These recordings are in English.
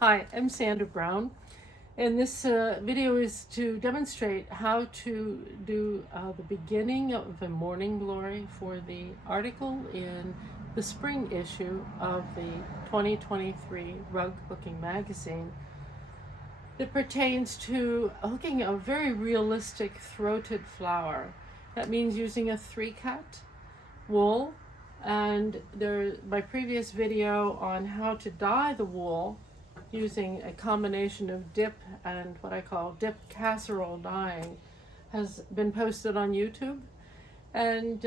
Hi, I'm Sandra Brown, and this video is to demonstrate how to do the beginning of a morning glory for the article in the spring issue of the 2023 Rug Hooking Magazine that pertains to hooking a very realistic throated flower. That means using a 3-cut wool, and my previous video on how to dye the wool using a combination of dip and what I call dip casserole dyeing has been posted on YouTube. And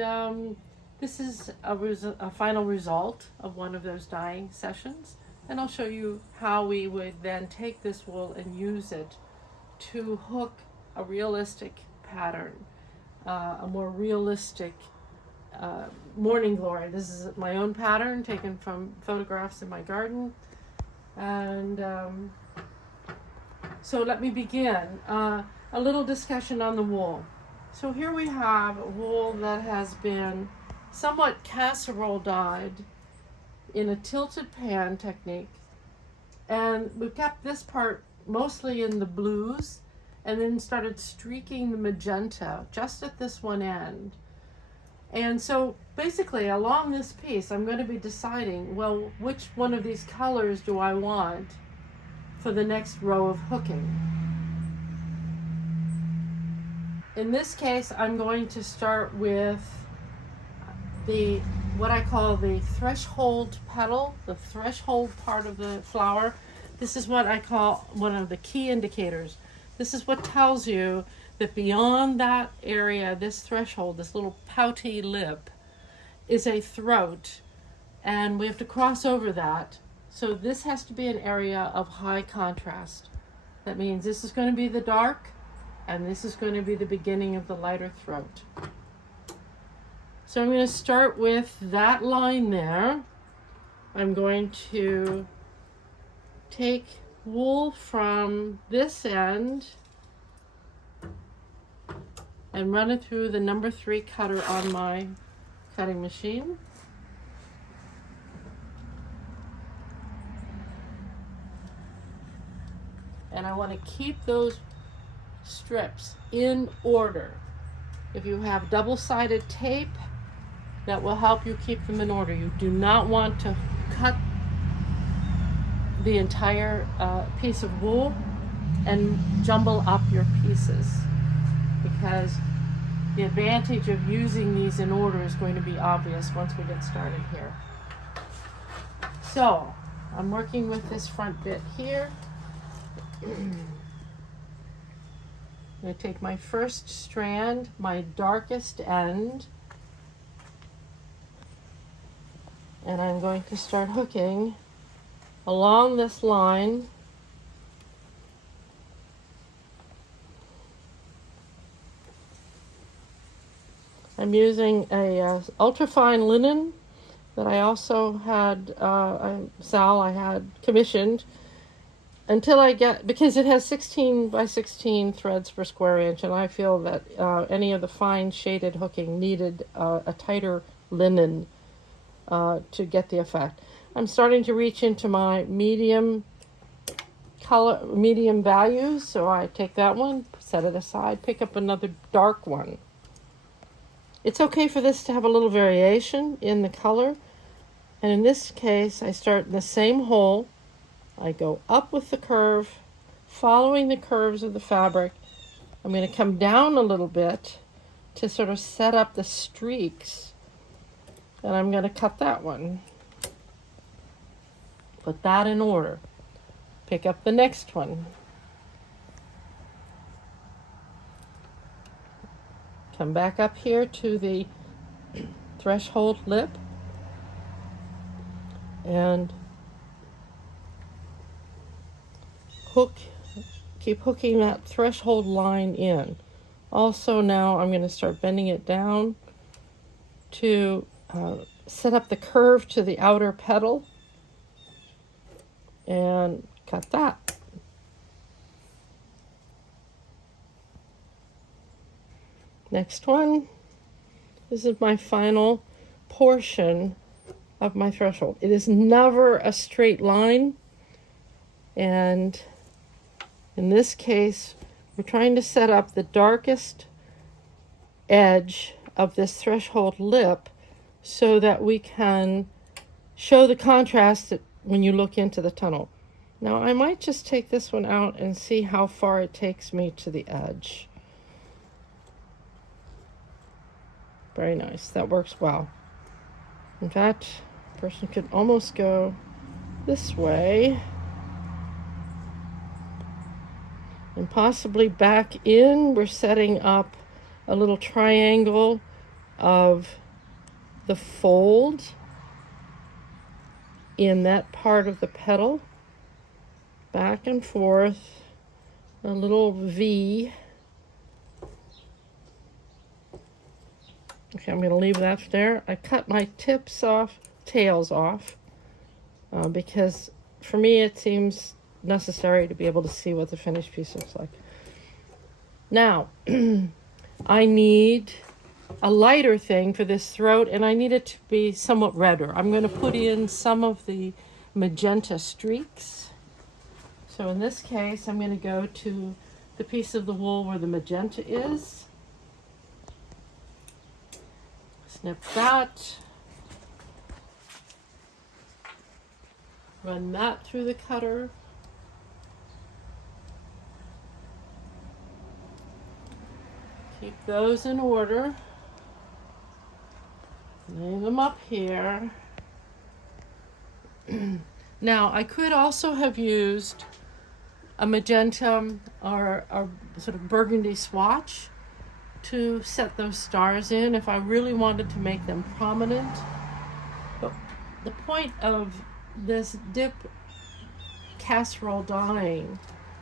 this is a final result of one of those dyeing sessions. And I'll show you how we would then take this wool and use it to hook a realistic pattern, a more realistic morning glory. This is my own pattern taken from photographs in my garden. And so let me begin. A little discussion on the wool. So here we have a wool that has been somewhat casserole dyed in a tilted pan technique. And we've kept this part mostly in the blues and then started streaking the magenta just at this one end. And so basically along this piece, I'm going to be deciding, well, which one of these colors do I want for the next row of hooking? In this case, I'm going to start with what I call the threshold petal, the threshold part of the flower. This is what I call one of the key indicators. This is what tells you that beyond that area, this threshold, this little pouty lip, is a throat, and we have to cross over that. So this has to be an area of high contrast. That means this is going to be the dark, and this is going to be the beginning of the lighter throat. So I'm going to start with that line there. I'm going to take wool from this end and run it through the number 3 cutter on my cutting machine. And I want to keep those strips in order. If you have double-sided tape, that will help you keep them in order. You do not want to cut the entire piece of wool and jumble up your pieces, because the advantage of using these in order is going to be obvious once we get started here. So I'm working with this front bit here. I'm going to take my first strand, my darkest end, and I'm going to start hooking along this line. I'm using a ultrafine linen that I also had, I had commissioned until I get, because it has 16 by 16 threads per square inch, and I feel that any of the fine shaded hooking needed a tighter linen to get the effect. I'm starting to reach into my medium values, so I take that one, set it aside, pick up another dark one. It's okay for this to have a little variation in the color, and in this case I start in the same hole. I go up with the curve, following the curves of the fabric. I'm going to come down a little bit to sort of set up the streaks, and I'm going to cut that one. Put that in order. Pick up the next one. Come back up here to the threshold lip and keep hooking that threshold line in. Also now I'm going to start bending it down to set up the curve to the outer petal and cut that. Next one. This is my final portion of my threshold. It is never a straight line. And in this case, we're trying to set up the darkest edge of this threshold lip so that we can show the contrast when you look into the tunnel. Now I might just take this one out and see how far it takes me to the edge. Very nice, that works well. In fact, a person could almost go this way and possibly back in. We're setting up a little triangle of the fold in that part of the petal, back and forth, a little V. Okay, I'm going to leave that there. I cut my tails off, because for me it seems necessary to be able to see what the finished piece looks like. Now, I need a lighter thing for this throat, and I need it to be somewhat redder. I'm going to put in some of the magenta streaks. So in this case, I'm going to go to the piece of the wool where the magenta is. Snip that. Run that through the cutter. Keep those in order. Lay them up here. Now, I could also have used a magenta or a sort of burgundy swatch to set those stars in if I really wanted to make them prominent. But the point of this dip casserole dyeing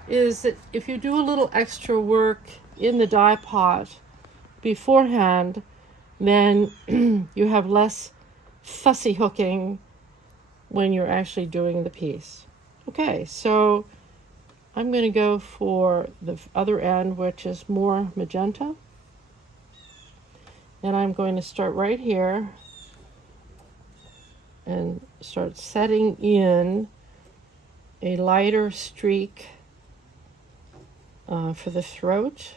is that if you do a little extra work in the dye pot beforehand, then you have less fussy hooking when you're actually doing the piece. Okay, so I'm going to go for the other end, which is more magenta. And I'm going to start right here and start setting in a lighter streak for the throat.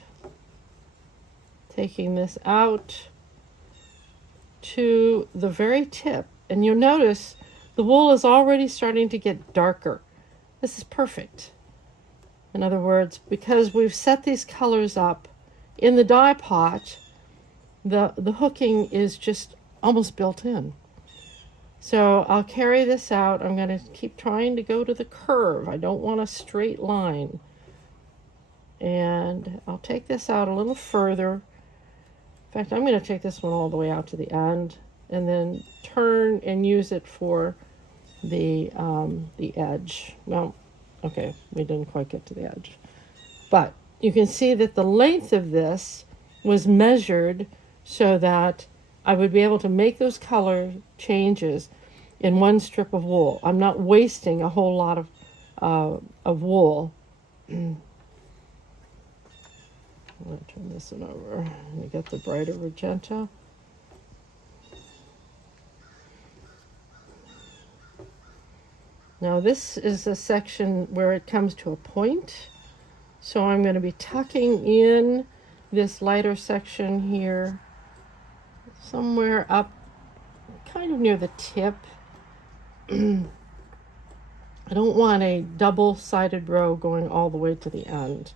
Taking this out to the very tip. And you'll notice the wool is already starting to get darker. This is perfect. In other words, because we've set these colors up in the dye pot, the hooking is just almost built in. So I'll carry this out. I'm going to keep trying to go to the curve. I don't want a straight line. And I'll take this out a little further. In fact, I'm going to take this one all the way out to the end and then turn and use it for the edge. Well, okay, we didn't quite get to the edge. But you can see that the length of this was measured so that I would be able to make those color changes in one strip of wool. I'm not wasting a whole lot of wool. I'm going to turn this one over and get the brighter magenta. Now this is a section where it comes to a point. So I'm going to be tucking in this lighter section here, somewhere up kind of near the tip. I don't want a double-sided row going all the way to the end.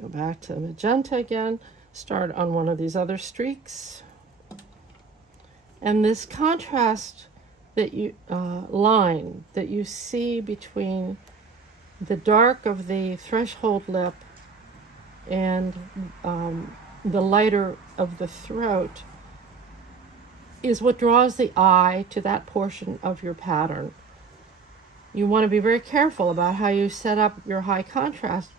Go back to the magenta again, start on one of these other streaks. And this contrast that you line that you see between the dark of the threshold lip and the lighter of the throat is what draws the eye to that portion of your pattern. You want to be very careful about how you set up your high contrast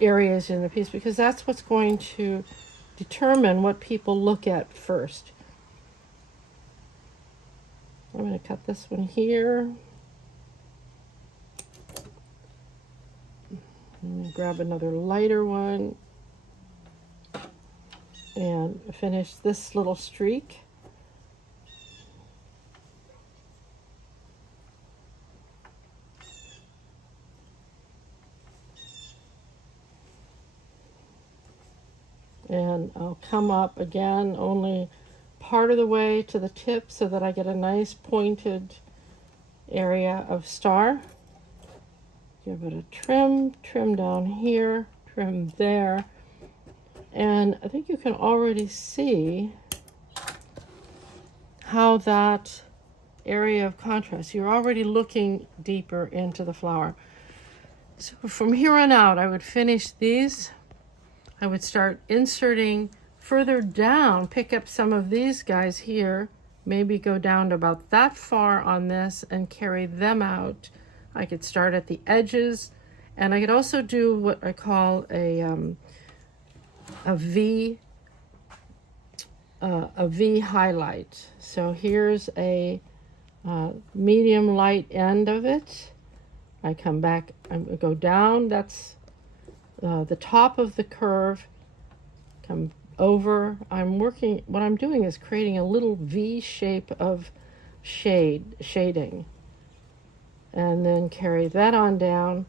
areas in the piece, because that's what's going to determine what people look at first. I'm going to cut this one here. grab another lighter one and finish this little streak. And I'll come up again only part of the way to the tip so that I get a nice pointed area of star. Give it a trim down here, trim there. And I think you can already see how that area of contrast, you're already looking deeper into the flower. So from here on out, I would finish these. I would start inserting further down, pick up some of these guys here, maybe go down to about that far on this and carry them out. I could start at the edges, and I could also do what I call a V highlight. So here's a medium light end of it. I come back, I go down, that's the top of the curve, come over. What I'm doing is creating a little V shape of shading, and then carry that on down.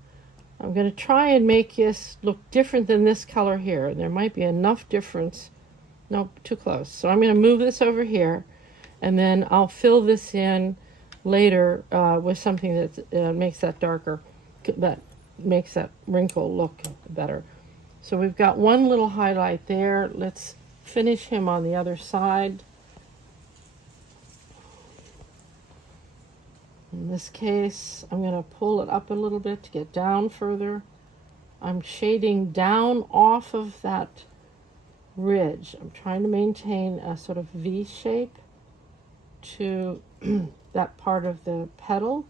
I'm going to try and make this look different than this color here. There might be enough difference. Nope, too close. So I'm going to move this over here, and then I'll fill this in later with something that makes that darker, that makes that wrinkle look better. So we've got one little highlight there. Let's finish him on the other side. In this case, I'm going to pull it up a little bit to get down further. I'm shading down off of that ridge. I'm trying to maintain a sort of V shape to that part of the petal.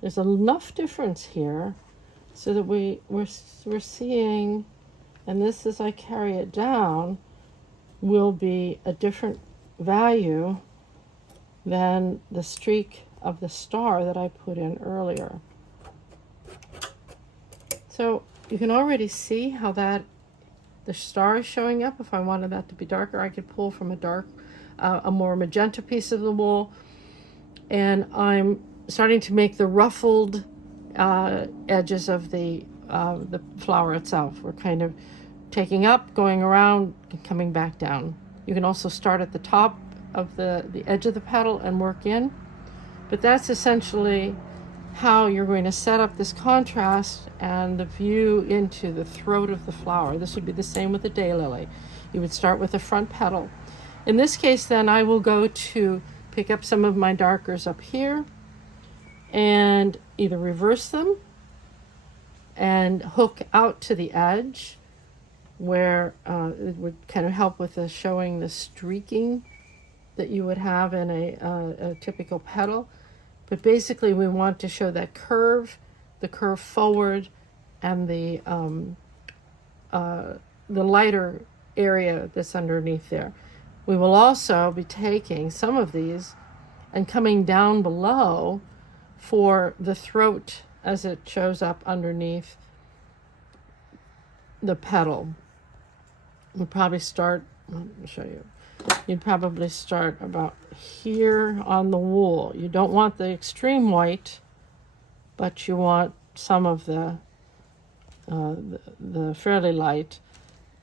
There's enough difference here so that we're seeing, and this as I carry it down will be a different value than the streak of the star that I put in earlier. So you can already see how that the star is showing up. If I wanted that to be darker, I could pull from a more magenta piece of the wool, and I'm starting to make the ruffled edges of the flower itself. We're kind of taking up, going around, and coming back down. You can also start at the top of the edge of the petal and work in, but that's essentially how you're going to set up this contrast and the view into the throat of the flower. This would be the same with the daylily. You would start with the front petal. In this case, then, I will go to pick up some of my darkers up here and either reverse them and hook out to the edge where it would kind of help with showing the streaking that you would have in a typical petal. But basically we want to show that curve, the curve forward, and the lighter area that's underneath there. We will also be taking some of these and coming down below for the throat as it shows up underneath the petal. We'll probably start, let me show you. You'd probably start about here on the wool. You don't want the extreme white, but you want some of the fairly light.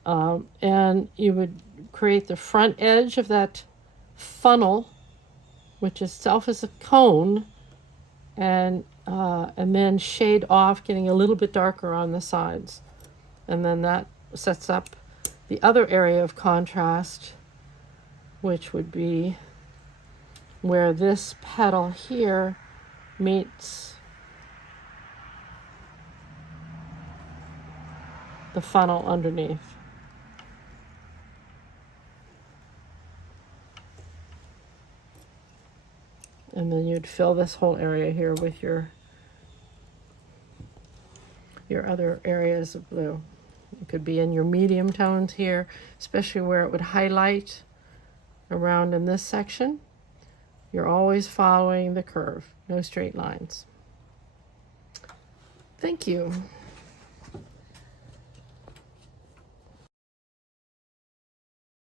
And you would create the front edge of that funnel, which itself is a cone, and then shade off, getting a little bit darker on the sides. And then that sets up the other area of contrast, which would be where this petal here meets the funnel underneath. And then you'd fill this whole area here with your other areas of blue. It could be in your medium tones here, especially where it would highlight around in this section. You're always following the curve, no straight lines. Thank you.